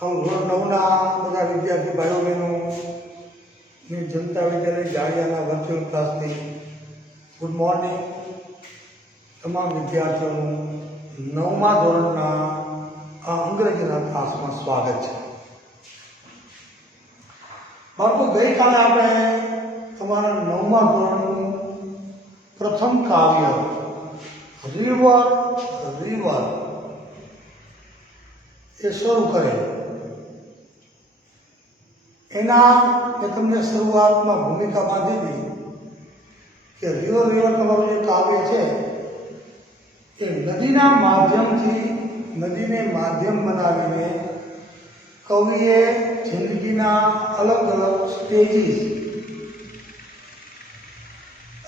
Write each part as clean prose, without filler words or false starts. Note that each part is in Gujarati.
ધોરણ 9ના બધા વિદ્યાર્થી ભાઈઓ બહેનોની જનતા વિદ્યાલય જાડિયાના વર્ચ્યુઅલ ક્લાસથી ગુડ મોર્નિંગ. તમામ વિદ્યાર્થીઓનું 9મા ધોરણના આ અંગ્રેજીના ક્લાસમાં સ્વાગત છે. બાળકો, ગઈકાલે આપણે તમારા 9મા ધોરણનું પ્રથમ કાવ્ય રિવર રિવર એ શરૂ કરેલું. એના મેં તમને શરૂઆતમાં ભૂમિકા બાંધી હતી કે રિવર રિવર તમારું જે કાવ્ય છે એ નદીના માધ્યમથી, નદીને માધ્યમ બનાવીને કવિએ જિંદગીના અલગ અલગ સ્ટેજીસ,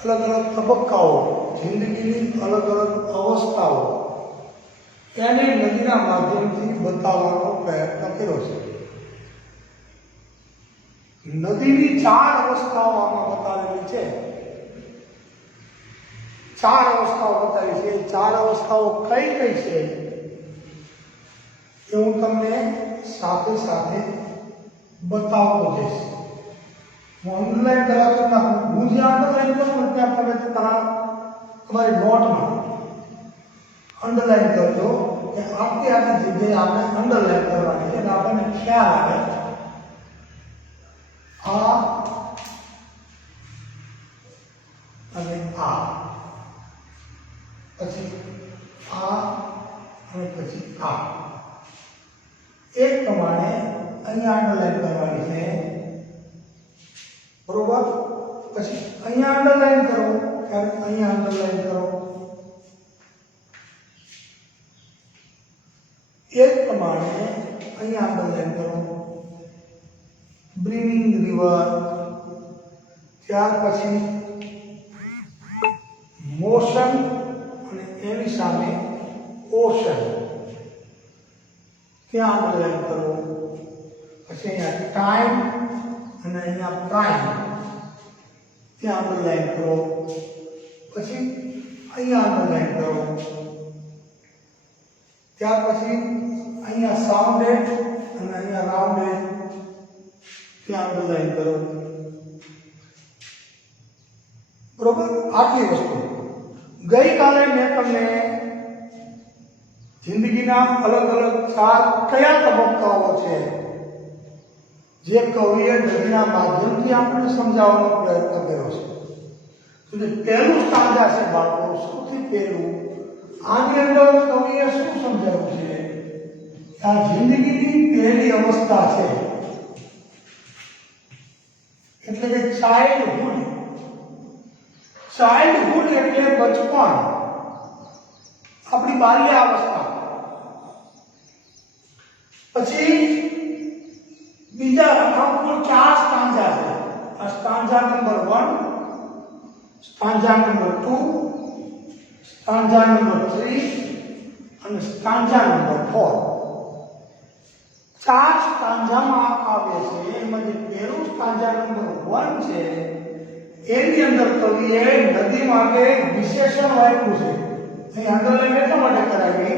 અલગ અલગ તબક્કાઓ, જિંદગીની અલગ અલગ અવસ્થાઓ એને નદીના માધ્યમથી બતાવવાનો પ્રયત્ન કર્યો છે. નદીની 4 અવસ્થાઓ આમાં બતાવેલી છે. 4 અવસ્થાઓ બતાવી છે. 4 અવસ્થાઓ કઈ કઈ છે એ હું તમને સાથે સાથે બતાવતો જઈશ. હું અંડરલાઈન કરાવતો નાખું. હું જે અંડરલાઈન કરું ત્યાં તમે તમારી નોટમાં અંડરલાઈન કરજો કે આટલી જગ્યાએ આપણે અંડરલાઈન કરવાની છે. એટલે આપણને ખ્યાલ આવે આ અને આ, પછી આ અને પછી આ, એક પ્રમાણે અહીંયા અંડરલાઈન કરવાની છે. બરોબર? પછી અહીંયા અંડરલાઈન કરો, અહીંયા અંડરલાઈન કરો. એક પ્રમાણે અહીંયા અંડરલાઈન કરો. બ્રિંગિંગ રિવર, ત્યાર પછી મોશન અને એની સામે ઓશન, ત્યાં અંડરલાઈન કરો. પછી અહીંયા ટાઈમ અને અહીંયા પ્રાઇમ, ત્યાં અંડરલાઈન કરો. પછી અહીંયા અંડરલાઈન કરો. ત્યાર પછી અહીંયા સાઉન્ડેડ અને અહીંયા રાઉન્ડેડ, ત્યાં અંડરલાઈન કરો. બરોબર? આટલી વસ્તુ ગઈકાલે મેં તમને જિંદગીના અલગ અલગ 4 કયા તબક્કાઓ છે જે કવિએ નદીના માધ્યમથી આપણને સમજાવવાનો પ્રયત્ન કર્યો છે. તો જે પહેલું સ્ટાન્જા છે બાળકો, સૌથી પહેલું, આની અંદર કવિએ શું સમજાવ્યું છે? આ જિંદગીની પહેલી અવસ્થા છે, એટલે કે ચાઇલ્ડહુડ. ચાઇલ્ડહુડ એટલે બચપણ, આપણી બાલ્યાવસ્થા. પછી બીજા કુલ 4 સ્ટાન્જા છે. આ stanza number 1, stanza number 2, stanza number 3 અને સ્ટાન્જા નંબર 4. 4 સ્ટાન્જામાં આ કાવ્ય છે. એમાં જે પહેલું સ્ટાન્જા નંબર 1 છે એની અંદર કવિએ નદી માટે વિશેષણ વાપર્યું છે. અહીં અંડરલાઈન એટલા માટે કરાવી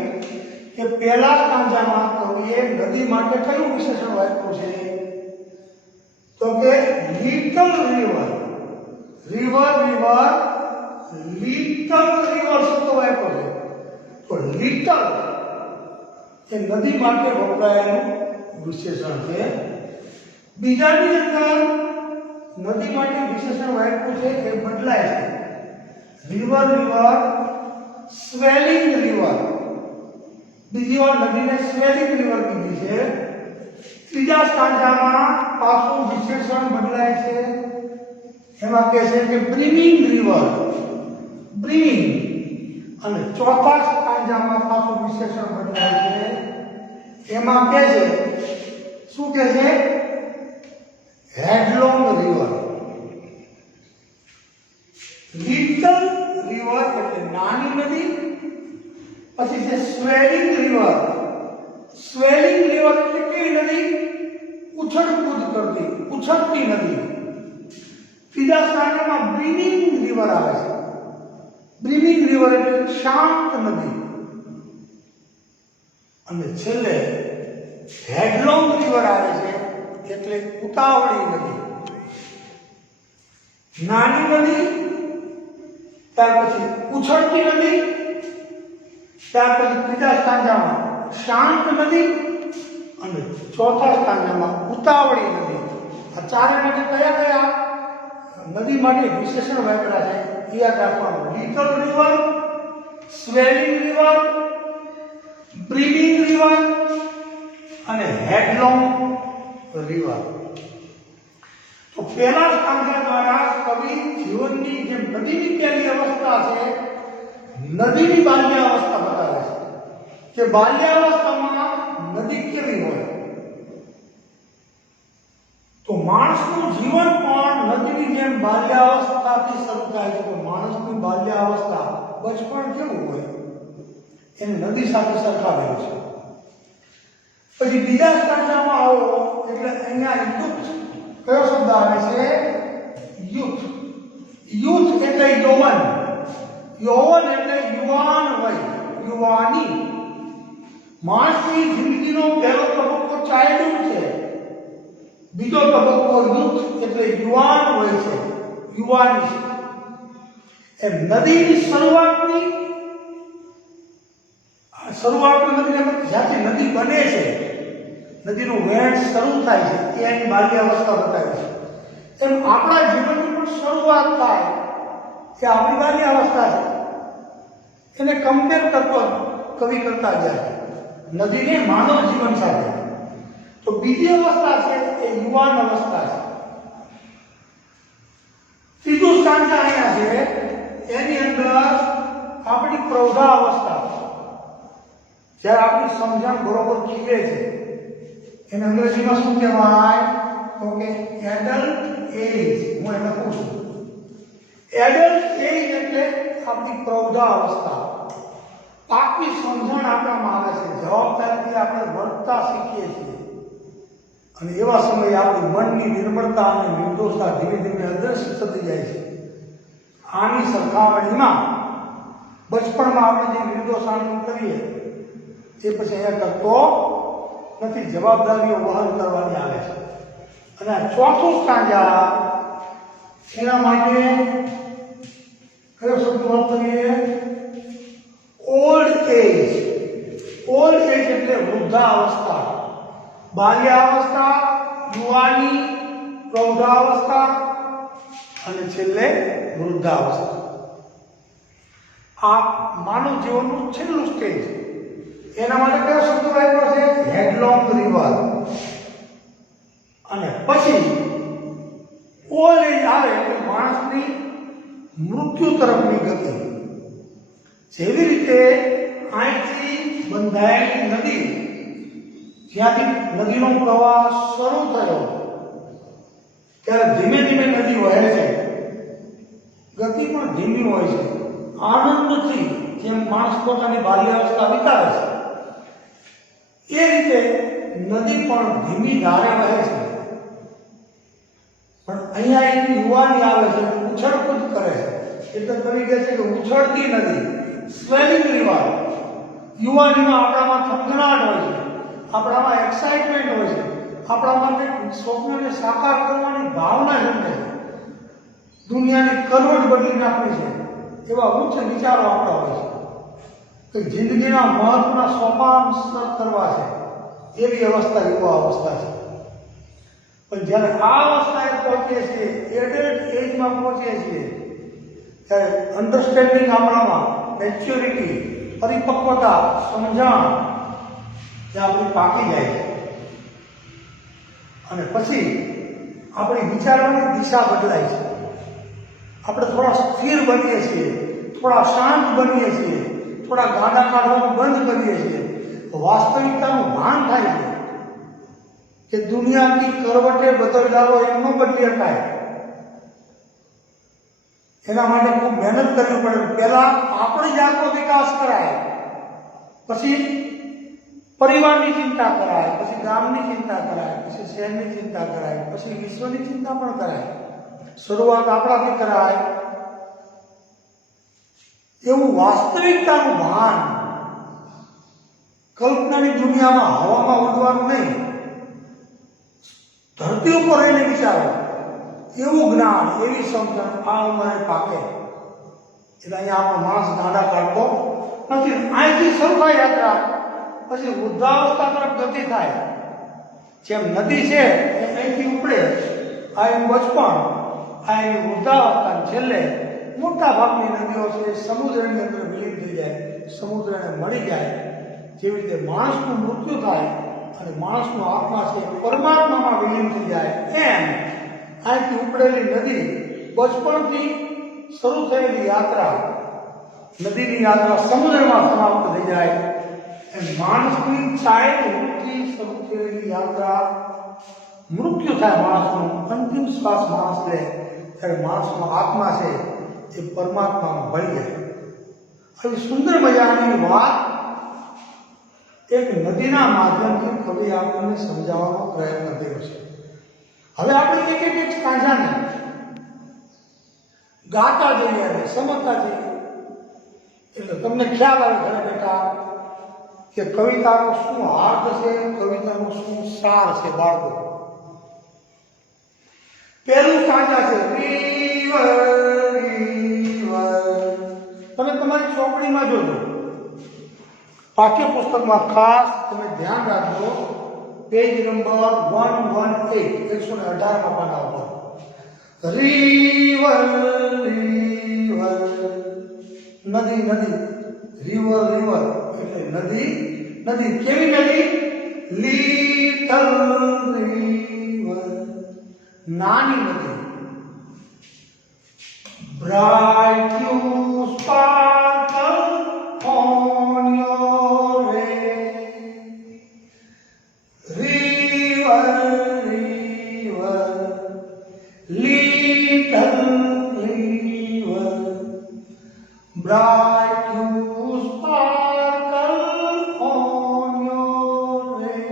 કે પહેલા સ્ટાન્જામાં કવિએ નદી માટે કયું વિશેષણ વાપર્યું છે? તો કે little river. River river little river શબ્દ વાપર્યો છે. તો લિટલ એ નદી માટે વપરાયેલું વિશેષણ છે. બીજાની અંદર નદી માટે વિશેષણ વાપર્યું છે એ બદલાય છે. રિવર રિવર સ્વેલિંગ રિવર, બીજી વાર નદીને સ્વેલિંગ રિવર કીધી છે. ત્રીજા સ્ટાન્જામાં પાછું વિશેષણ બદલાય છે. એમાં કહે છે કે બ્રિંગિંગ રિવર, બ્રિંગિંગ. અને ચોથા સ્ટાન્જામાં પાછું વિશેષણ બદલાય છે. એમાં કહે છે, શું કહે છે? હેડલોંગ રિવર. લિટલ રિવર એટલે નાની નદી. પછી છે સ્વેલિંગ રિવર. સ્વેલિંગ રિવર એટલે કેવી નદી? ઉછળકૂદ કરતી, ઉછળતી નદી. ત્રીજા સ્થાનમાં બ્રિંગિંગ રિવર આવે છે. બ્રિંગિંગ રિવર એટલે શાંત નદી. અને છેલ્લે હેડલોંગ રિવર આવે છે એટલે ઉતાવળી નદી. નાની નદી, ત્યાર પછી ઉછળતી નદી, ત્યાર પછી ત્રીજા સ્થાનમાં શાંત નદી અને ચોથા સ્થાનમાં ઉતાવળી નદી. આ ચારે માટે કયા કયા નદી માટે વિશેષણ વાપર્યા છે એ યાદ રાખવાનું. Little river, swelling river, brimming river અને હેડલોંગ રિવર. તો પહેલા સ્થાન દ્વારા કવિ જીવનની જે નદીની પહેલી અવસ્થા છે, નદીની બાલ્યાવસ્થા બતાવે છે કે બાલ્યાવસ્થામાં નદી કેવી હોય. તો માણસનું જીવન પણ નદીની જેમ બાલ્યાવસ્થાથી શરૂ થાય છે. તો માણસની બાલ્યાવસ્થા બચપણ કેવું હોય એને નદી સાથે સરખાવેલું છે. પછી બીજા સ્થાનમાં આવો એટલે અહીંયા યુથ કયો શબ્દ આવે છે? યુથ. યુથ એટલે યૌવન. યૌવન એટલે યુવાન વય, યુવાની. માણસની જિંદગીનો પહેલો તબક્કો ચાઇલ્ડહુડ છે. બીજો તબક્કો યુથ એટલે યુવાન વય છે, યુવાની છે. એ નદીની શરૂઆતની નદીને જ્યાંથી નદી બને છે, નદીનું વહેણ શરૂ થાય છે એ એની બાલ્યાવસ્થા બતાવે છે. એમ આપણા જીવનની પણ શરૂઆત થાય કે આપણી બાલ્યાવસ્થા છે. એને કમ્પેર કરતો કવિ કરતા જાય નદીને માનવ જીવન સાથે. તો બીજી અવસ્થા છે એ યુવાન અવસ્થા છે. ત્રીજું સ્થાન અહીંયા છે એની અંદર આપણી પ્રૌઢા અવસ્થા, જ્યારે આપણી સમજણ બરોબર ખીલે છે, એને અંગ્રેજીમાં શું કહેવાય? તો કે એડલ્ટ એજ. હું એને લખું છું. એડલ્ટ એજ એટલે આપણી પ્રૌઢા અવસ્થા. પાકી સમજણ આપણામાં આવે છે, જવાબદારીથી આપણે વર્તતા શીખીએ છીએ અને એવા સમયે આપણી મનની નિર્મળતા અને નિર્દોષતા ધીમે ધીમે અદૃશ્ય થતી જાય છે. આની સરખામણીમાં બચપણમાં આપણે જે નિર્દોષાનું કરીએ એ પછી અહીંયા કરતો નથી, જવાબદારીઓ વહન કરવાની આવે છે. અને આ ચોથું સ્થાન એના માટે કયો શબ્દ વાપરીએ? Old age. ઓલ્ડ એજ એટલે વૃદ્ધાવસ્થા. બાલ્યાવસ્થા, યુવાની, પ્રૌઢાવસ્થા અને છેલ્લે વૃદ્ધાવસ્થા. આ માનવ જીવનનું છેલ્લું સ્ટેજ. એના માટે કયો શબ્દ વાપર્યો છે? હેડલોંગ રિવર. અને પછી ઓલ્ડ એજ આવે એટલે માણસની મૃત્યુ તરફની ગતિ. જેવી રીતે અહીંથી બંધાયેલી નદી, જ્યાંથી નદીનો પ્રવાહ શરૂ થયો ત્યારે ધીમે ધીમે નદી વહે છે. ગતિ પણ ધીમી હોય છે. આનંદથી જેમ માણસ પોતાની બાલ્યાવસ્થા વિતાવે છે એ રીતે નદી પણ ધીમી ધારે વહે છે. પણ અહીંયા એની યુવાની આવે છે, ઉછળકૂદ કરે છે. એટલે કવિ કહે છે કે ઉછળતી નદી, સ્વેલિંગ રિવર. યુવાનીમાં આપણામાં થનગનાટ હોય છે, આપણામાં એક્સાઇટમેન્ટ હોય છે, આપણામાં સ્વપ્નને સાકાર કરવાની ભાવના જન્મે છે, દુનિયાની કરવટ બદલી નાખવી છે એવા ઉચ્ચ વિચારો આપણા હોય છે કે જિંદગીના મહત્વના સોપાન સર કરવા છે. એવી અવસ્થા યુવા અવસ્થા છે. પણ જ્યારે આ અવસ્થાએ પહોંચીએ છીએ, એડલ્ટ એજમાં પહોંચીએ છીએ, ત્યારે અન્ડરસ્ટેન્ડિંગ આપણામાં, મેચ્યોરિટી, પરિપક્વતા, સમજણ જે આપણી પાકી જાય છે. અને પછી આપણી વિચારવાની દિશા બદલાય છે. આપણે થોડા સ્થિર બનીએ છીએ, થોડા શાંત બનીએ છીએ, થોડા ગાંડા કાઢવાનું બંધ કરીએ છીએ. વાસ્તવિકતાનું ભાન થાય છે કે દુનિયાની કરવટે બદલાવો એમ ન બદલી શકાય. એના માટે ખૂબ મહેનત કરવી પડે. પહેલા આપણી જાતનો વિકાસ કરાય, પછી પરિવારની ચિંતા કરાય, પછી ગામની ચિંતા કરાય, પછી શહેરની ચિંતા કરાય, પછી વિશ્વની ચિંતા પણ કરાય. શરૂઆત આપણાથી કરાય. એવું વાસ્તવિકતાનું ભાન કલ્પનાની દુનિયામાં હવામાં ઉડવાનું નહીં, ધરતી ઉપર રહીને વિચારો, એવું જ્ઞાન, એવી સમજણ આ ઉંમરે પાકે. એટલે અહીંયા આપણો માણસ ગાંડા કાઢતો નથી. અહીંથી શરૂ થાય યાત્રા, પછી વૃદ્ધાવસ્થા તરફ ગતિ થાય. જેમ નદી છે એ અહીંથી ઉપડે, આ એનું બચપણ, આ એની વૃદ્ધાવસ્થા, છેલ્લે મોટા ભાગની નદીઓ છે સમુદ્રની અંદર વિલીન થઈ જાય, સમુદ્રને મળી જાય. જેવી રીતે માણસનું મૃત્યુ થાય અને માણસનો આત્મા છે પરમાત્મામાં વિલીન થઈ જાય, એમ અહીંથી ઉપડેલી નદી, બચપણથી શરૂ થયેલી યાત્રા, નદીની યાત્રા સમુદ્રમાં સમાપ્ત થઈ જાય. એમ માણસની ચાઇલ્ડહુડથી શરૂ થયેલી યાત્રા, મૃત્યુ થાય માણસનું, અંતિમ શ્વાસ માણસ લે ત્યારે માણસનો આત્મા છે એ પરમાત્મામાં ભળી જાય. આવી સુંદર મજાની વાત એક નદીના માધ્યમથી કવિ આપણને સમજાવવાનો પ્રયત્ન કર્યો છે. હવે આપણે એક કાંજાને ગાતા જઈએ અને સમજતા જઈએ એટલે તમને ખ્યાલ આવે ઘરે બેઠા કે કવિતાનો શું અર્થ છે, કવિતાનો શું સાર છે. બાળકો, પહેલું કાંજા છે રીવર રીવર. તમે તમારી ચોપડીમાં જોજો, પાઠ્યપુસ્તકમાં ખાસ તમે ધ્યાન રાખજો, પેજ નંબર 118, 118 પાના ઉપર. રીવર રીવર, નદી નદી, રીવર રીવર એટલે નદી નદી. કેવી નદી? લિટલ રીવર, નાની નદી. Bright you sparkle on your way, river, river, little river, bright you sparkle on your way,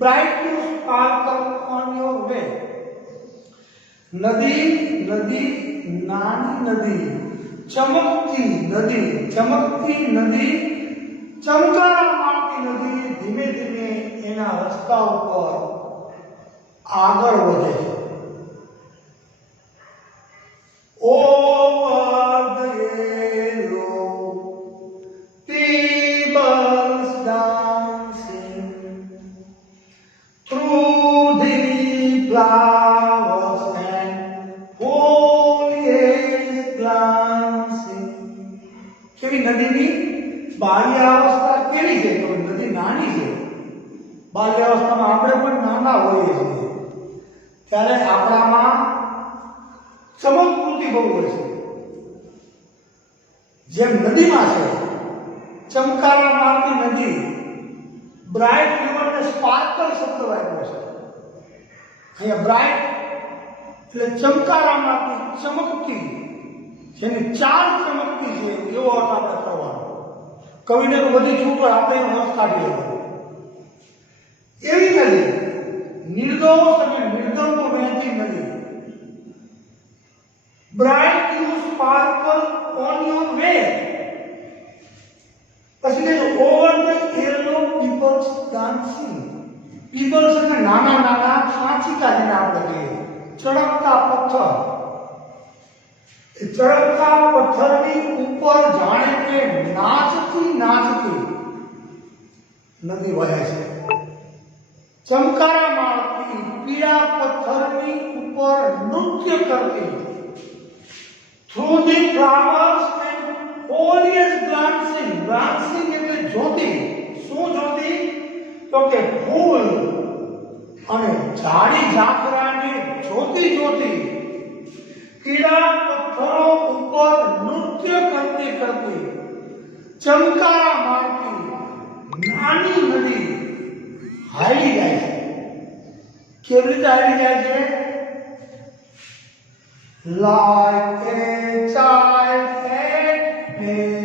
bright you sparkle on your way. નદી નદી, નાની નદી, ચમકતી નદી, ચમકતી નદી, ચમકારા મારતી નદી ધીમે ધીમે એના રસ્તા ઉપર આગળ વધે છે. Over the yellow pebbles dancing, through the flowers and foliage glancing. કેવી નદીની બાલ્યાવસ્થા કેવી છે? તો નદી નાની છે. બાલ્યાવસ્થામાં આપણે પણ નાના હોઈએ છીએ ત્યારે આપણામાં ચમકૃતિ બહુ હોય છે. જેમ નદીમાં છે ચમકારા મારતી નદી, બ્રાઇટ રિવરને સ્પાર્કલ શબ્દ વાપર્યો છે અહીંયા. બ્રાઇટ એટલે ચમકારા મારતી, ચમકતી, જેની ચાલ ચમકતી છે એવો અર્થ આપણે કરવાનો. કવિને તો બધી છૂટ હોય, આપણે એનો અર્થ કાઢી લેવાનો. એવી નદી, નિર્દોષ અને નિર્દંભ વહેતી નદી. Bright you sparkle on your way. પછી કે over the yellow peoples dancing. Peoples એટલે નાના નાના કાંચિકા જેને આપણે કહીએ, ચળકતા પથ્થર. ચળકતા પથ્થરની ઉપર જાણે કે નાચતી નાચતી નદી વહે છે. ચમકારા મારતી પીળા પથ્થરની ઉપર નૃત્ય કરતી. Through the flowers and foliage glancing. Glancing એટલે જ્યોતિ. શું જ્યોતિ? તો કે ફૂલ અને ઝાડી ઝાકરાની જ્યોતિ જ્યોતિ પીળા પથ્થરો ઉપર નૃત્ય કરતી કરતી ચમકારા મારતી નાની નદી હાલી જાય છે. કેવી રીતે હાલી જાય છે? like a child at play.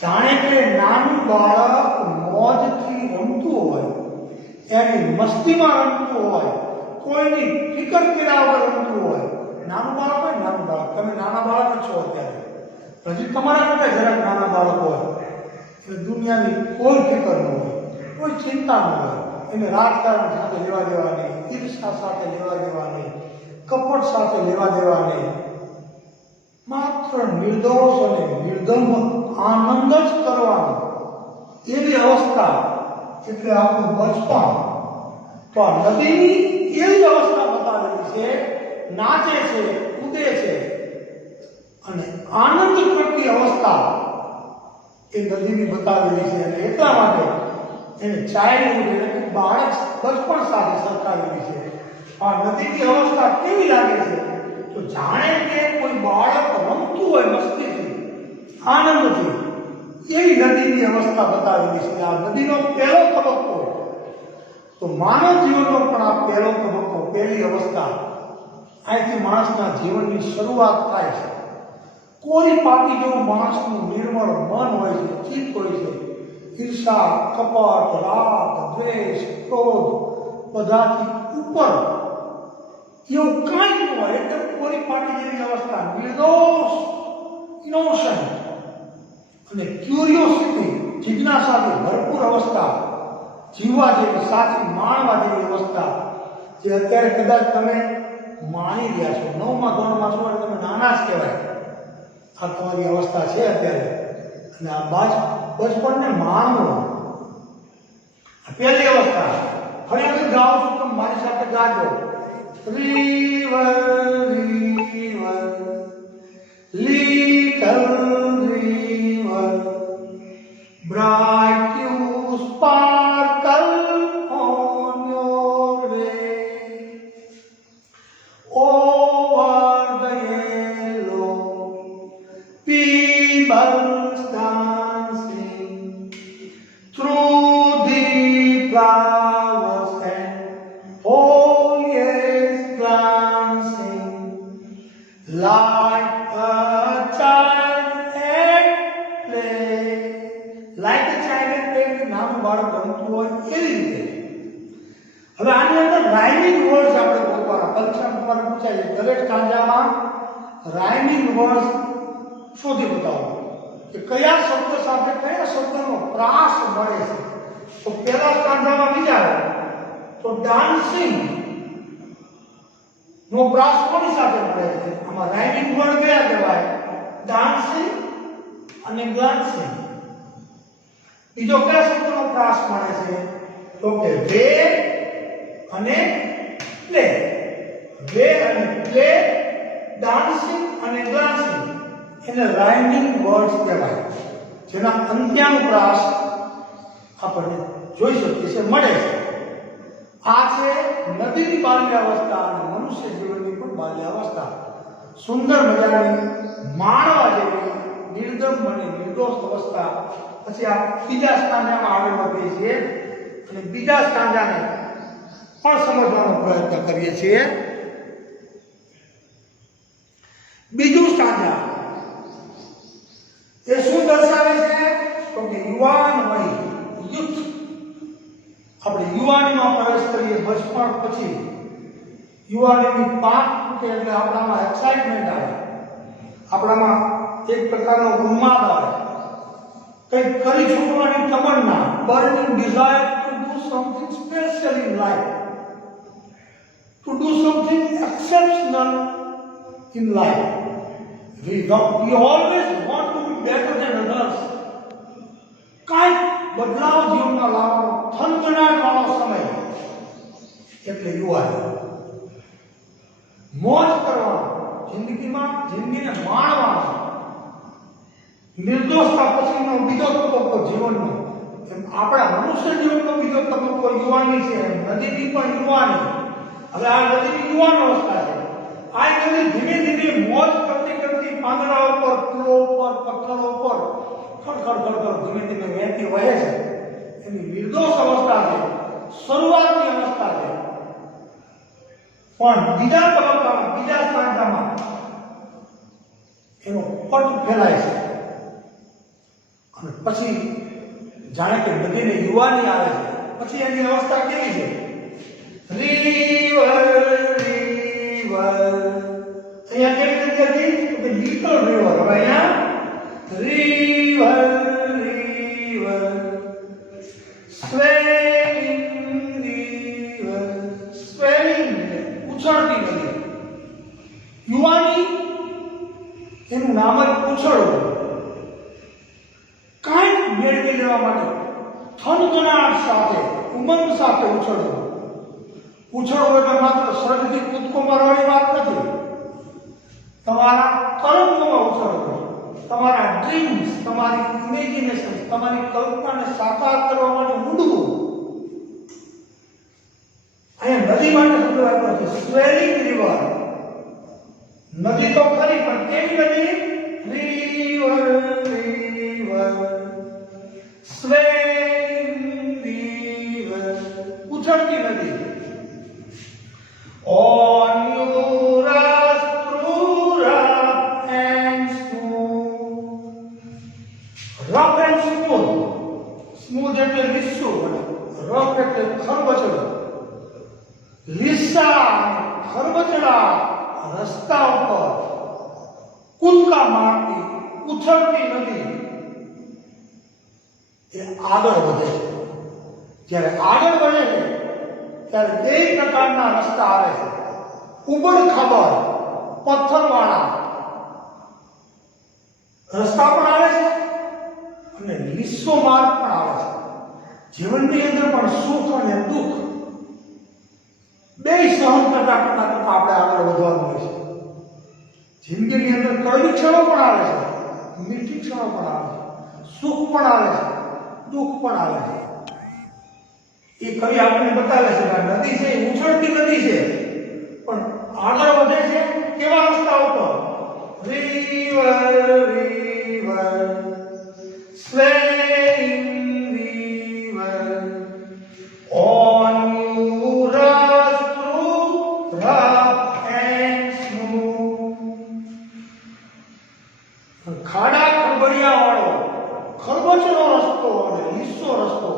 જાણે કે નાનું બાળક મોજથી રમતું હોય, એની મસ્તીમાં રમતું હોય, કોઈની ફિકર કર્યા વગર રમતું હોય. નાનું બાળક હોય, નાનું બાળક. તમે નાના બાળક છો અત્યારે, હજી તમારા કરતા જરાક નાના બાળક હોય, એટલે દુનિયાની કોઈ ફિકર ન હોય, કોઈ ચિંતા ન હોય, એને રાજકારણ સાથે લેવા દેવા નહીં, ઈર્ષા સાથે લેવા દેવા નહીં, કપટ સાથે લેવા દેવા નહીં, માત્ર નિર્દોષ અને નિર્દમ આનંદ જ કરવાનો, એવી અવસ્થા એટલે આપણું બચપણ. તો આ નદીની એવી અવસ્થા બતાવેલી છે, નાચે છે, કૂદે છે અને આનંદ કરતી અવસ્થા એ નદીની બતાવેલી છે. અને એટલા માટે એને ચાઇલ્ડહુડ એટલે બાળક બચપણ સાથે સરખાવેલી છે. આ નદીની અવસ્થા કેવી લાગે છે? તો જાણે કે કોઈ બાળક રમતું હોય મસ્તીથી, આનંદથી, એવી નદીની અવસ્થા બતાવેલી છે. આ નદીનો પહેલો તબક્કો. તો માનવ જીવનનો પણ આ પહેલો તબક્કો, પહેલી અવસ્થા. અહીંથી માણસના જીવનની શરૂઆત થાય છે. કોઈ પાપી જેવું માણસનું નિર્મળ મન હોય છે, ચિત્ત હોય છે. ઈર્ષા, કપટ, રાગ, દ્વેષ, ક્રોધ બધાથી ઉપર એવું કાંઈ ન હોય, એટલે કોઈ પાટી જેવી અવસ્થા, નિર્દોષ, ઇનોસન્ટ અને ક્યુરિયોસિટી, જિજ્ઞાસાથી ભરપૂર અવસ્થા, જીવવા જેવી, સાચી માણવા જેવી અવસ્થા, જે અત્યારે કદાચ તમે માણી રહ્યા છો. 9મા ધોરણમાં છો એટલે તમે નાના જ કહેવાય. આ તમારી અવસ્થા છે અત્યારે. અને આ બચપણને માણવું, પહેલી અવસ્થા. હવે હું ગાઉં છું, તમે મારી સાથે ગાજો. River, river, little river, bright you sparkle on your way, over the yellow pebbles dancing, through the flowers and foliage glancing, like a child at play. Like a child at play એટલે નાનું બાળક રમતું હોય એવી રીતે. હવે આની અંદર રાઇમિંગ વર્ડ્સ આપણે ગોતવાના. પરીક્ષામાં તમારે પૂછાય છે દરેક કાંજામાં રાઇમિંગ વર્ડ્સ શોધી બતાવો કે કયા શબ્દ સાથે કયા શબ્દનો પ્રાસ મળે છે. તો પહેલા કાંજામાં વિચારો તો ડાન્સિંગ નો પ્રાસ કોની સાથે મળે છે? આમાં રાઇમિંગ વર્ડ કયા કહેવાય? ડાન્સિંગ અને ગ્લાન્સિંગ. બીજો કયા શબ્દનો પ્રાસ મળે છે? તો કે વે અને પ્લે. વે અને પ્લે, ડાન્સિંગ અને ગ્લાન્સિંગ એને રાઇમિંગ વર્ડ્સ કહેવાય, જેના અંત્યાનુપ્રાસ આપણને જોઈ શકીએ છીએ, મળે છે. આ છે નદીની બાલ્યાવસ્થા અને મનુષ્ય જીવનની પણ બાલ્યાવસ્થા. સુંદર મજાની માણવા જેવી નિર્દમ અને નિર્દોષ અવસ્થા. પછી આ બીજા સ્ટાન્જામાં આગળ વધીએ છીએ અને બીજા સ્ટાન્જાને પણ સમજવાનો પ્રયત્ન કરીએ છીએ. બીજું સ્ટાન્જા એ શું દર્શાવે છે? તો કે યુવાન વય, યુથ. આપણે યુવાનીમાં પ્રવેશ કરીએ બચપણ પછી. યુવાનીની પાંખ ફૂટે એટલે આપણામાં એક્સાઇટમેન્ટ આવે, આપણામાં એક પ્રકારનો ઉન્માદ આવે, કંઈક કરી છૂટવાની તમન્ના, burning desire to do something special in life, to do something exceptional in life. We always want to be better than others. કાંઈક બદલાવ જીવનમાં લાવવાનો થનગનાટ વાળો સમય એટલે યુવાની. મોજ કરવાનો, જિંદગીને માણવાનો. નિર્દોષતા પછીનો બીજો તબક્કો જીવનનો. એમ આપણા મનુષ્ય જીવનનો બીજો તબક્કો યુવાની છે. નદીની પણ યુવાની. હવે આ નદીની યુવાન અવસ્થા છે. આ નદી ધીમે ધીમે મોજ કરતી કરતી પાંદડા ઉપર, ફૂલો ઉપર, પથ્થરો ઉપર ખડખડ ધીમે ધીમે વહેતી વહે છે. એની નિર્દોષ અવસ્થા છે, શરૂઆતની અવસ્થા છે. પણ બીજા તબક્કામાં, બીજા સ્ટાન્જામાં એનો પટ ફેલાય છે અને પછી જાણે કે નદીને યુવાની આવે છે. પછી એની અવસ્થા કેવી છે? river, અહીંયા કેવી રીતે હતી? Little river. હવે અહીંયા river, એનું નામ જ ઉછળવું. કાંઈક મેળવી લેવા માટે થનગનાટ સાથે, ઉમંગ સાથે ઉછળવું. ઉછળવું એટલે માત્ર સર્જથી કૂદકો મારવાની વાત નથી. તમારા તરંગોમાં ઉછળવું, તમારા ડ્રીમ્સ, તમારી ઇમેજિનેશન, તમારી કલ્પનાને સાકાર કરવા માટે ઉડવું. અહીંયા નદી માટે શબ્દ આપ્યો છે સ્વેલિંગ રિવર. નદી તો ખરી, પણ કેવી નદી? રિવર રિવર સ્વેલિંગ રિવર, ઉછળતી નદી. On your rough and smooth. Rough and smooth. Smooth એટલે લીસું, rough એટલે ખરબચડું. લીસા ખરબચડા રસ્તા ઉપર કૂદકા મારતી ઉછળતી નદી એ આગળ વધે છે. જ્યારે આગળ વધે છે ત્યારે બે પ્રકારના રસ્તા આવે છે. ઉબડ ખાબડ પથ્થરવાળા રસ્તા પણ આવે છે અને લીસો માર્ગ પણ આવે છે. જીવનની અંદર પણ સુખ અને દુઃખ બે સહન કરતા આપણે આગળ વધવાનું હોય છે. જિંદગીની અંદર કડવી ક્ષણો પણ આવે છે, મીઠી ક્ષણો પણ આવે છે, સુખ પણ આવે છે, દુઃખ પણ આવે છે. એ કવિ આપણને બતાવે છે કે નદી છે એ ઉછળતી નદી છે, પણ આગળ વધે છે કેવા રસ્તા ઉપર? River river swelling river on you રસ થ્રુ રફ એન્ડ સ્મૂથ. ખાડા ખરબડિયા વાળો ખરબચડો રસ્તો અને લીસો રસ્તો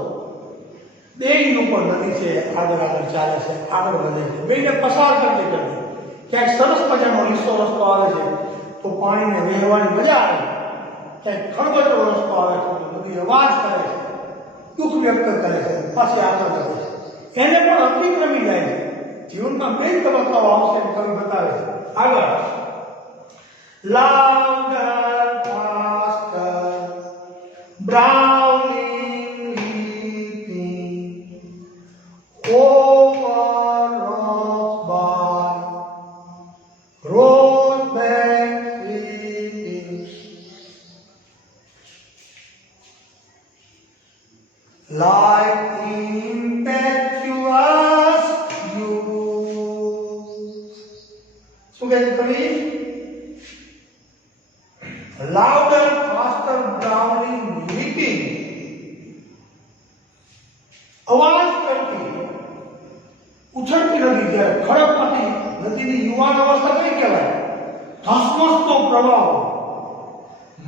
બેની ઉપર નદી છે, આગળ આગળ ચાલે છે, આગળ વધે છે, બેને પસાર કરતી કરતી. ક્યાંક સરસ મજાનો લીસો રસ્તો આવે છે તો પાણીને વહેવાની મજા આવે, ક્યાંક ખરબચડો રસ્તો આવે છે તો નદી અવાજ કરે છે, દુઃખ વ્યક્ત કરે છે, પાછી આગળ વધે છે. એને પણ અતિક્રમી જાય છે. જીવનમાં બે તબક્કાઓ આવશે એમ કવિ બતાવે છે. આગળ louder, faster, Browning leaping over rocks by rosebank sleeping, like impetuous youth. શું કહે છે કવિ? Louder, faster, Browning leaping. અવાજ કરતી ઉછળતી નદી. જ્યારે ખડકતી નદીની યુવાન અવસ્થા કઈ કહેવાય? ધસમસતો પ્રવાહ.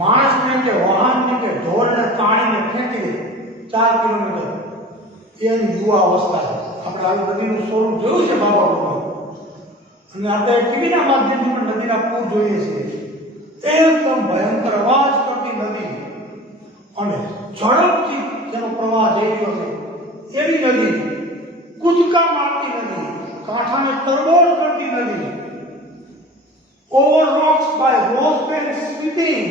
માણસને કે વાહનને કે ઢોરને તાણીને ફેંકી દે 4 કિલોમીટર, એની યુવા અવસ્થા છે. આપણે આવી નદીનું સ્વરૂપ જોયું છે બાબા, અને આપણે ટીવીના માધ્યમથી પણ નદીના પૂર જોઈએ છીએ. એકદમ ભયંકર અવાજ કરતી નદી અને ઝડપથી જેનો પ્રવાહ જઈ રહ્યો છે એવી નદી, કૂદકા મારતી નદી, કાંઠાને તરબોળ કરતી નદી. Over rocks by rosebed sweeping.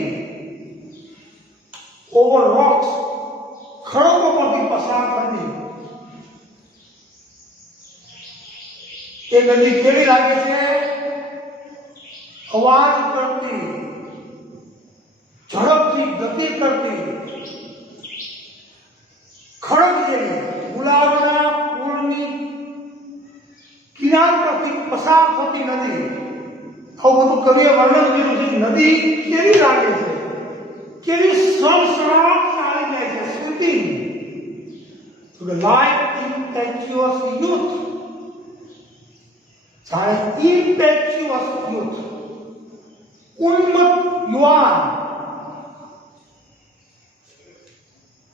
Over rocks ખડકો પરથી પસાર થતી એ નદી કેવી લાગે છે? અવાજ કરતી, ઝડપથી ગતિ કરતી, ખડક જેવી ગુલાબના ફૂલની કિનાર પરથી પસાર થતી નદી. આવું બધું કવિએ વર્ણન કર્યું છે. નદી કેવી લાગે છે, કેવી સળસળાટ ચાલી જાય છે, સ્વીપિંગ. Like ઇમ્પેચ્યુઅસ youth. જાણે ઇમ્પેચ્યુઅસ યુથ, ઉન્મત્ત યુવાન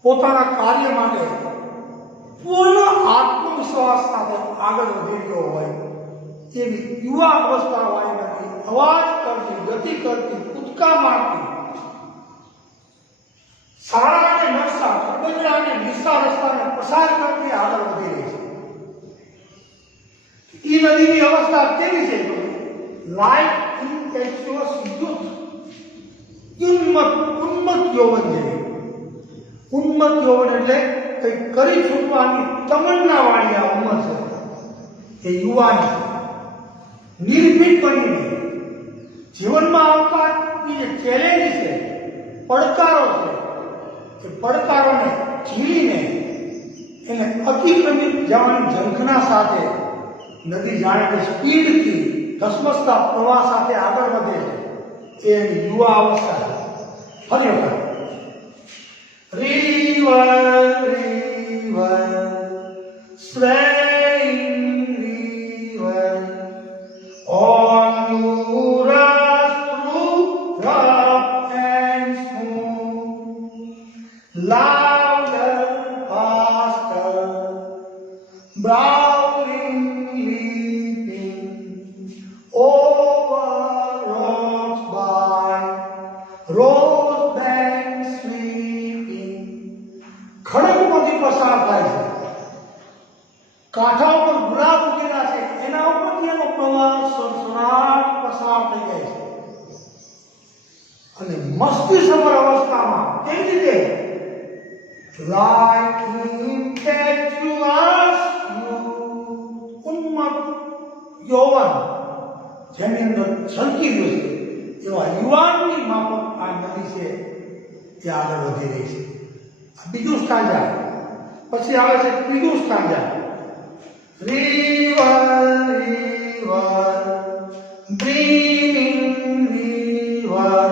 પોતાના કાર્ય માટે પૂર્ણ આત્મવિશ્વાસ સાથે આગળ વધી રહ્યો હોય એવી યુવા અવસ્થા વાળી નથી. અવાજ કરતી, ગતિ કરતી, કૂદકા મારતી, સારા અને નકશા, ખડબચડા અને લીસા રસ્તાને પસાર કરતી આગળ વધી રહી છે. એ નદીની અવસ્થા કેવી છે? Like ઇમ્પેચ્યુઅસ youth. ઉન્મત્ત યૌવન છે. ઉન્મત્ત યૌવન એટલે કંઈક કરી છૂટવાની તમન્ના વાળી આ ઉંમર છે. એ યુવાન છે. નિર્ભીક બનીને જીવનમાં આવતા જે ચેલેન્જ છે, પડકારો છે, એ પડકારોને ઝીલીને એને અતિક્રમિત જવાની ઝંખના સાથે નદી જાણે કે સ્પીડથી ધસમસતા પ્રવાહ સાથે આગળ વધે છે. એ એની યુવા અવસ્થા છે. ફરી વખત river, river, swaying river, on you rush through rough and smooth, louder, faster, brawling, leaping, over rocks by rose banks sweeping. ખડકમાંથી પસાર થાય છે. કાંઠા ઉપર ગુલાબ ઉગેલા છે, એના ઉપરથી એનો પ્રવાહ સડસડાટ પસાર થઈ જાય છે. અને મસ્તી સભર અવસ્થામાં કેવી રીતે like impetuous ઉન્મત્ત યૌવન જેની અંદર છલકી ગયું છે એવા યુવાનની માફક આ નદી છે એ આગળ વધી રહી છે. આ બીજું સ્ટાન્જા. પછી આવે છે ત્રીજું stanza. river, river, brimming river,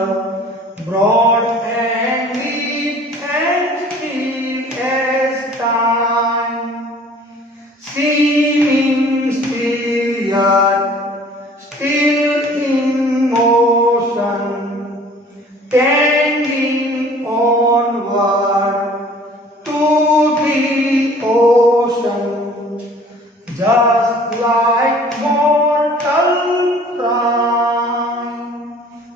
broad and deep and still as time, seeming still yet still in motion, tending onward to the ocean, just like mortal prime.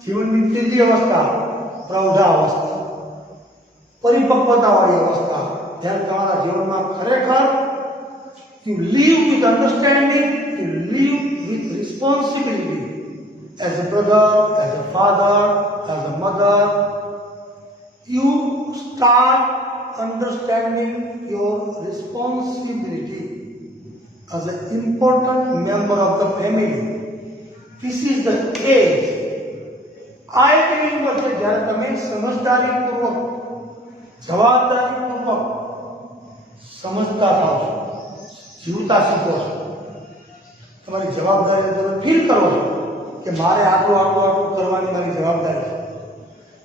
જીવનની ત્રીજી અવસ્થા પ્રૌઢાવસ્થા, પરિપક્વતાવાળી અવસ્થા, જ્યારે તમારા જીવનમાં ખરેખર you live with understanding, you live with responsibility. As a brother, as a father, as a mother, you start understanding your responsibility as an important member of the family. This is the age. આ એક એવી ઉંમર છે જ્યારે તમે સમજદારીપૂર્વક, જવાબદારીપૂર્વક સમજતા થાવ છો, જીવતા શીખો છો, તમારી જવાબદારી તમે ફીલ કરો છો કે મારે આટલું કરવાની મારી જવાબદારી છે.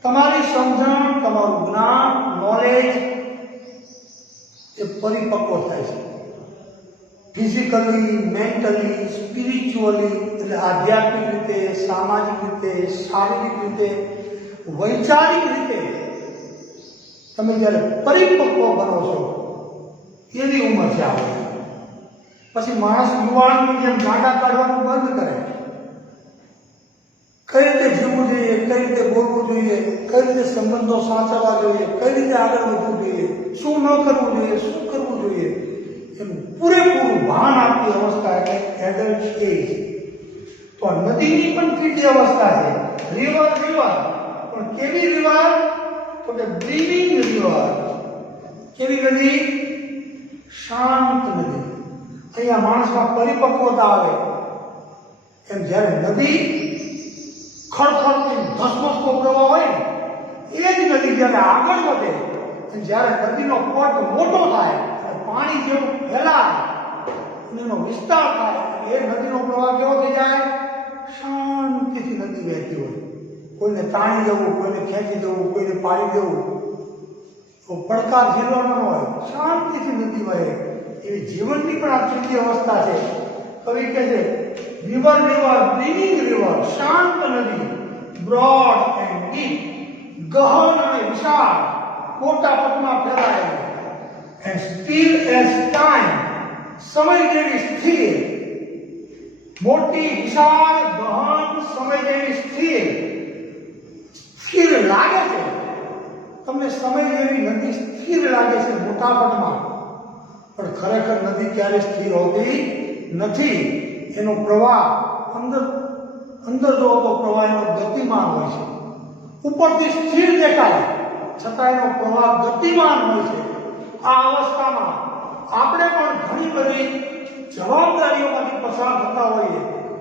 તમારી સમજણ, તમારું જ્ઞાન, નોલેજ એ પરિપક્વ થાય છે. ફિઝિકલી, મેન્ટલી, સ્પિરિચ્યુઅલી, એટલે આધ્યાત્મિક રીતે, સામાજિક રીતે, શારીરિક રીતે, વૈચારિક રીતે તમે જ્યારે પરિપક્વ બનો છો એવી ઉંમર છે આ. પછી માણસ યુવાનની જેમ ગાંડા કાઢવાનું બંધ કરે. કઈ રીતે જીવવું જોઈએ, કઈ રીતે બોલવું જોઈએ, કઈ રીતે સંબંધો સાચવવા જોઈએ, કઈ રીતે આગળ વધવું જોઈએ, શું ન કરવું જોઈએ, શું કરવું જોઈએ, એનું પૂરેપૂરું ભાન આપતી અવસ્થા એટલે એડલ્ટ એજ. તો આ નદીની પણ ત્રીજી અવસ્થા છે. રિવર, રિવર, પણ કેવી રિવર? તો કે બ્રીવિંગ રિવર. કેવી નદી? શાંત નદી. અહીંયા માણસમાં પરિપક્વતા આવે એમ જ્યારે નદી ખળખળતી ધસમસતો પ્રવાહ હોય ને એ જ નદી જ્યારે આગળ વધે અને જ્યારે નદીનો પટ મોટો થાય અને પાણી જેવું ફેલાય અને એનો વિસ્તાર થાય એ નદીનો પ્રવાહ કેવો થઈ જાય? શાંતિથી નદી વહેતી હોય. કોઈને તાણી જવું, કોઈને ખેંચી જવું, કોઈને પાડી દેવું, તો પડકાર ઝીલવાનો ન હોય, શાંતિથી નદી વહે. એવી જીવનની પણ આ ત્રીજી અવસ્થા છે. કવિ કહે છે રિવર, રિવર, બ્રીવિંગ રિવર, શાંત નદી, બ્રોડ એન્ડ ડીપ, ગહન અને વિશાળ, મોટા પટમાં ફેલાયેલી, એન્ડ સ્ટીલ એઝ ટાઈમ, સમય જેવી સ્થિર, મોટી, વિશાળ, ગહન, સમય જેવી સ્થિર. સ્થિર લાગે છે તમને, સમય જેવી નદી સ્થિર લાગે છે મોટા પટમાં, પણ ખરેખર નદી ક્યારે સ્થિર હોતી નથી. એનો પ્રવાહ અંદર જો તો પ્રવાહ એનો ગતિમાન હોય છે, ઉપરથી સ્થિર દેખાય છતાં એનો પ્રવાહ ગતિમાન હોય છે. આ અવસ્થામાં આપણે પણ ઘણી બધી જવાબદારીઓમાંથી પસાર થતા હોઈએ.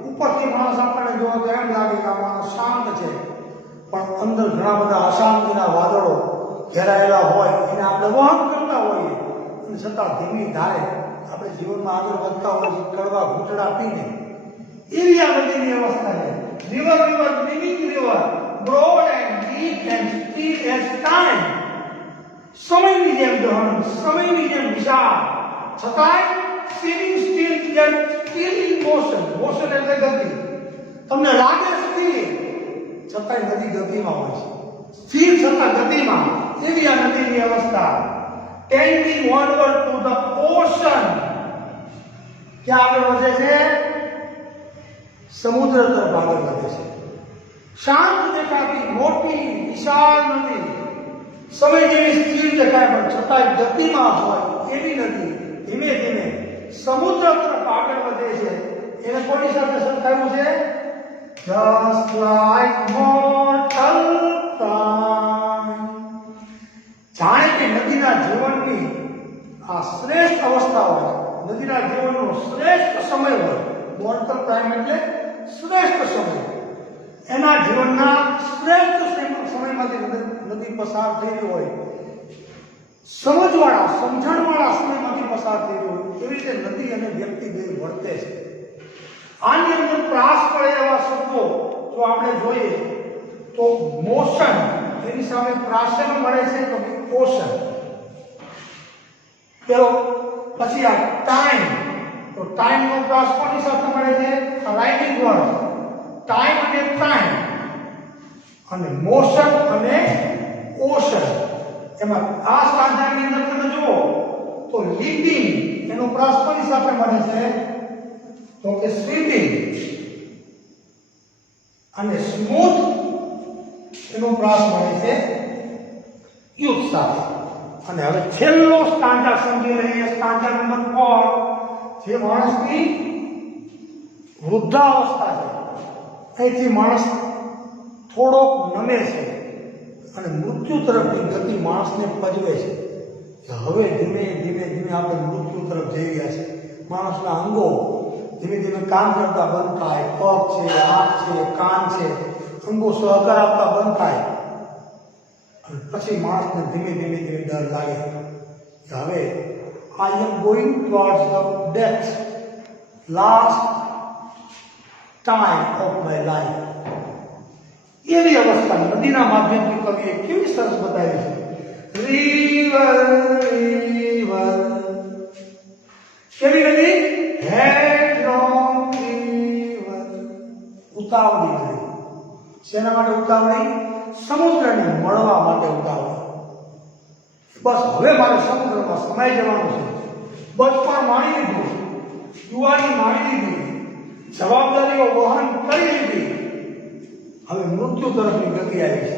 ઉપરથી માણસ આપણને જોવા તો એમ લાગે કે આ માણસ શાંત છે, પણ અંદર ઘણા બધા અશાંતિના વાદળો ઘેરાયેલા હોય એને આપણે વહન કરતા હોઈએ, અને છતાં ધીમી ધારે આપણે જીવનમાં આગળ વધતા હોઈએ કડવા ઘૂંટડા પીને. એવી આ બધીની અવસ્થા છે. River living river, broad and deep and steel as time. સમયની જેમ ગહન, સમયની જેમ વિશાળ, છતાંય સ્ટીલિંગ સ્ટીલ જેમ સ્ટીલ ઇન મોશન. મોશન એટલે ગતિ. તમને લાગે સ્થિર, છતાંય નદી ગતિમાં હોય છે. સ્થિર છતાં ગતિમાં, એવી આ નદીની અવસ્થા. Tending onward to the ocean. ક્યાં આગળ વધે છે? સમુદ્ર તરફ આગળ વધે છે. શાંત દેખાતી મોટી વિશાળ નદી, સમય જેવી સ્થિર દેખાય પણ છતાંય ગતિમાં હોય એવી નદી ધીમે ધીમે સમુદ્ર તરફ આગળ વધે છે. એને કોની સાથે સરખાવ્યું છે? Just like mortal time. જાણે કે નદીના જીવનની આ શ્રેષ્ઠ અવસ્થા હોય, નદીના જીવનનો શ્રેષ્ઠ સમય હોય. મોર્ટલ ટાઈમ એટલે શ્રેષ્ઠ સમય. એના જીવનના શ્રેષ્ઠ સમયમાંથી નદી પસાર થઈ રહી હોય, સમજણવાળા સમયમાંથી પસાર થઈ રહી હોય, એવી રીતે નદી અને વ્યક્તિ બે વર્તે છે. આની અંદર પ્રાસ પડે એવા શબ્દો જો આપણે જોઈએ તો મોશન, એની સામે પ્રાસન મળે છે તો ઓશન. પેલો પછી આ ટાઈમ, તો ટાઈમ નો પ્રાસ કોની સાથે મળે છે? રાઇટિંગ વર્ડ, ટાઈમ અને ટાઈમ. અને મોશન અને ઓશન. એમાં આ સ્ટાન્જાની અંદર તમે જુઓ તો લીપિંગ એનો પ્રાસ કોની સાથે મળે છે? તો કે સ્વીપિંગ. અને સ્મૂથ એનો પ્રાસ મળે છે યુથ સાથે. અને હવે છેલ્લો સ્ટાન્જા સમજી લઈએ, સ્ટાન્જા નંબર 4, જે માણસની વૃદ્ધાવસ્થા છે. અહીંથી માણસ થોડોક નમે છે અને મૃત્યુ તરફની ગતિ માણસને પજવે છે કે હવે ધીમે ધીમે ધીમે આપણે મૃત્યુ તરફ જઈ ગયા છે. માણસના અંગો ધીમે ધીમે કામ કરતા બંધ થાય. પગ છે, આંખ છે, કાન છે, અંગો સહકાર આપતા બંધ થાય. અને પછી માણસને ધીમે ધીમે ધીમે ડર લાગે કે હવે I am going towards the death, last time of my life. એવી અવસ્થા નદીના માધ્યમથી કવિએ કેવી સરસ બતાવી છે. રિવર રિવર, કેવી નદી? હેડલોંગ રિવર, ઉતાવળી નદી. શેના માટે ઉતાવળી? સમુદ્રને મળવા માટે ઉતાવળી. બસ હવે મારે સમુદ્રમાં સમાઈ જવાનું છે. બચપણ માણી લીધું, યુવાની માણી લીધી, જવાબદારીઓ વહન કરી લીધી, હવે મૃત્યુ તરફની ગતિ આવી છે.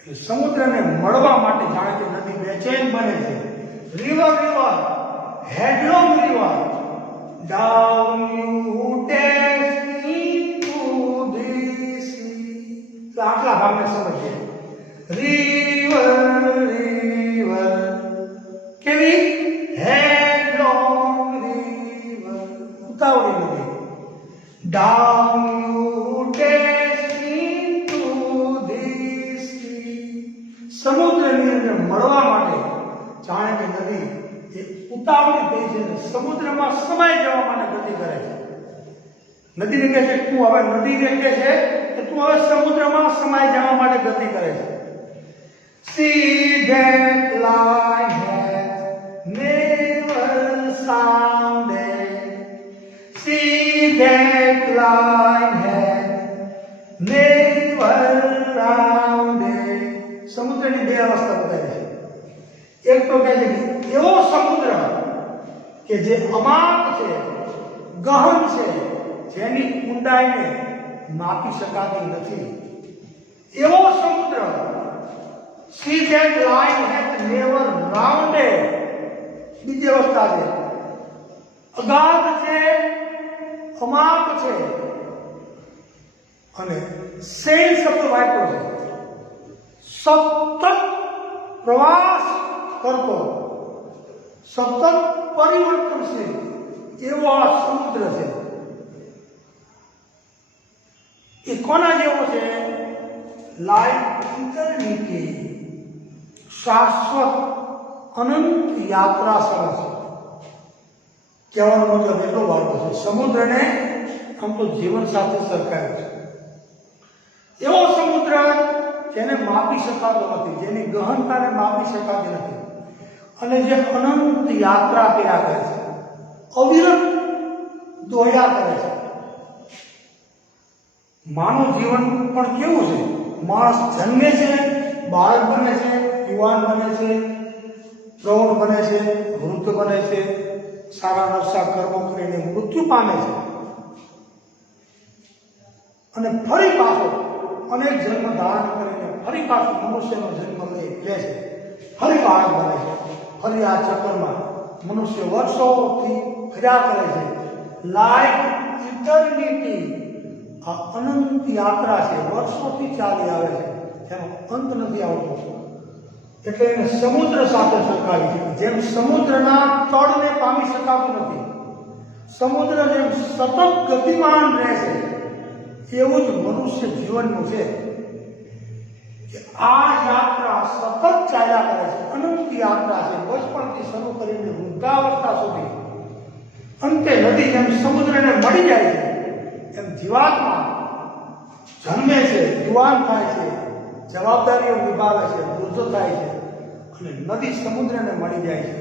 એટલે સમુદ્રને મળવા માટે જાણે કે નદી બેચેન બને છે. River river, headlong river, down you take into the sea. તો આટલા ભાગને સમજીએ. રિવર રિવર, કેવી? હેડલોંગ રિવર, ઉતાવળી નદી. Down you take into the C. સમુદ્રની અંદર મળવા માટે જાણે કે નદી એ ઉતાવળી થઈ છે, સમુદ્રમાં સમાઈ જવા માટે ગતિ કરે છે. નદીને કહે છે તું હવે, નદીને કહે છે કે તું હવે સમુદ્રમાં સમાઈ જવા માટે ગતિ કરે છે. See that line has never sounded. See that line has never rounded. સમુદ્રની બે અવસ્થા બતાવી છે. એક તો કહે છે કે એવો સમુદ્ર કે જે અમાપ છે, ગહન છે, જેની ઊંડાઈને માપી શકાતી નથી, એવો સમુદ્ર. See that line hath never rounded. બીજી અવસ્થા છે અગાધ છે, અમાપ છે, અને સેલ શબ્દ વાપર્યો છે. કરતો સતત પરિવર્તનશીલ એવો આ સમુદ્ર છે. એ કોના જેવો છે? લાઈક ઇટર્નિટી, શાશ્વત અનંત યાત્રા સરસ. કહેવાનો મતલબ એટલો બાળકો છે, સમુદ્રને આમ તો જીવન સાથે સરખાવ્યો છે. એવો સમુદ્ર જેને માપી શકાતો નથી, જેની ગહનતાને માપી શકાતી નથી, અને જે અનંત યાત્રા કર્યા કરે છે, અવિરત દોડ્યા કરે છે. માનવ જીવન પણ કેવું છે? માણસ જન્મે છે, બાળક બને છે, યુવાન બને છે, પ્રૌઢ બને છે, વૃદ્ધ બને છે, સારા નરસા કર્મો કરીને મૃત્યુ પામે છે, અને ફરી પાછો અનેક જન્મ ધારણ કરીને ફરી પાછો મનુષ્યનો જન્મ લે છે, ફરી બાળક બને છે. ફરી આ ચક્કરમાં મનુષ્ય વર્ષોથી ફર્યા કરે છે. લાઈક ઇટર્નિટી, આ અનંત યાત્રા છે, વર્ષોથી ચાલી આવે છે, એનો અંત નથી આવતો. એટલે એને સમુદ્ર સાથે સરખાવી છે. જેમ સમુદ્રના તળને પામી શકાતું નથી, સમુદ્ર જેમ સતત ગતિમાન રહે છે, એવું જ મનુષ્ય જીવનનું છે કે આ યાત્રા સતત ચાલ્યા કરે છે. અનંત યાત્રા છે, બચપણથી શરૂ કરીને વૃદ્ધાવસ્થા સુધી. અંતે નદી જેમ સમુદ્રને મળી જાય છે, એમ જીવાત્મા જન્મે છે, યુવાન થાય છે, જવાબદારીઓ નિભાવે છે, વૃદ્ધ થાય છે, અને નદી સમુદ્રને મળી જાય છે,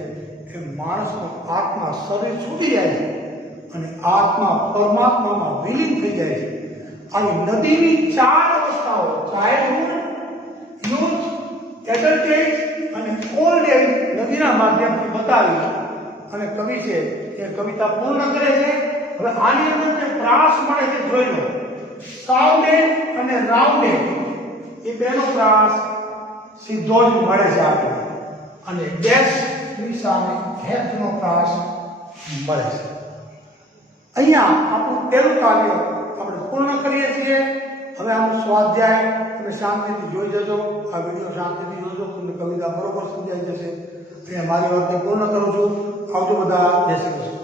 એમ માણસનો આત્મા શરીર છૂટી જાય છે, અને આત્મા પરમાત્મામાં વિલીન થઈ જાય છે. આવી નદીની 4 અવસ્થાઓ, ચાઇલ્ડહુડ, યુથ, એડલ્ટેજ અને ઓલ્ડ એજ નદીના માધ્યમથી બતાવી અને કવિ છે એ કવિતા પૂર્ણ કરે છે. હવે આની અંદર પ્રાસ મળે છે, જોઈ લો. સાઉન્ડેડ અને રાઉન્ડેડ એ બેનો પ્રાસ સીધો જ મળે છે આપણે, અને ડેશની સામે હેફનો પ્રાસ મળે છે. અહીંયા આપણું પહેલું કાવ્ય આપણે પૂર્ણ કરીએ છીએ. હવે આનું સ્વાધ્યાય તમે શાંતિથી જોઈ જજો, આ વિડીયો શાંતિથી જોજો, તમને કવિતા બરોબર સમજાઈ જશે. અહીંયા મારી વાતને પૂર્ણ કરું છું. આવજો બધા, જય શ્રી કૃષ્ણ.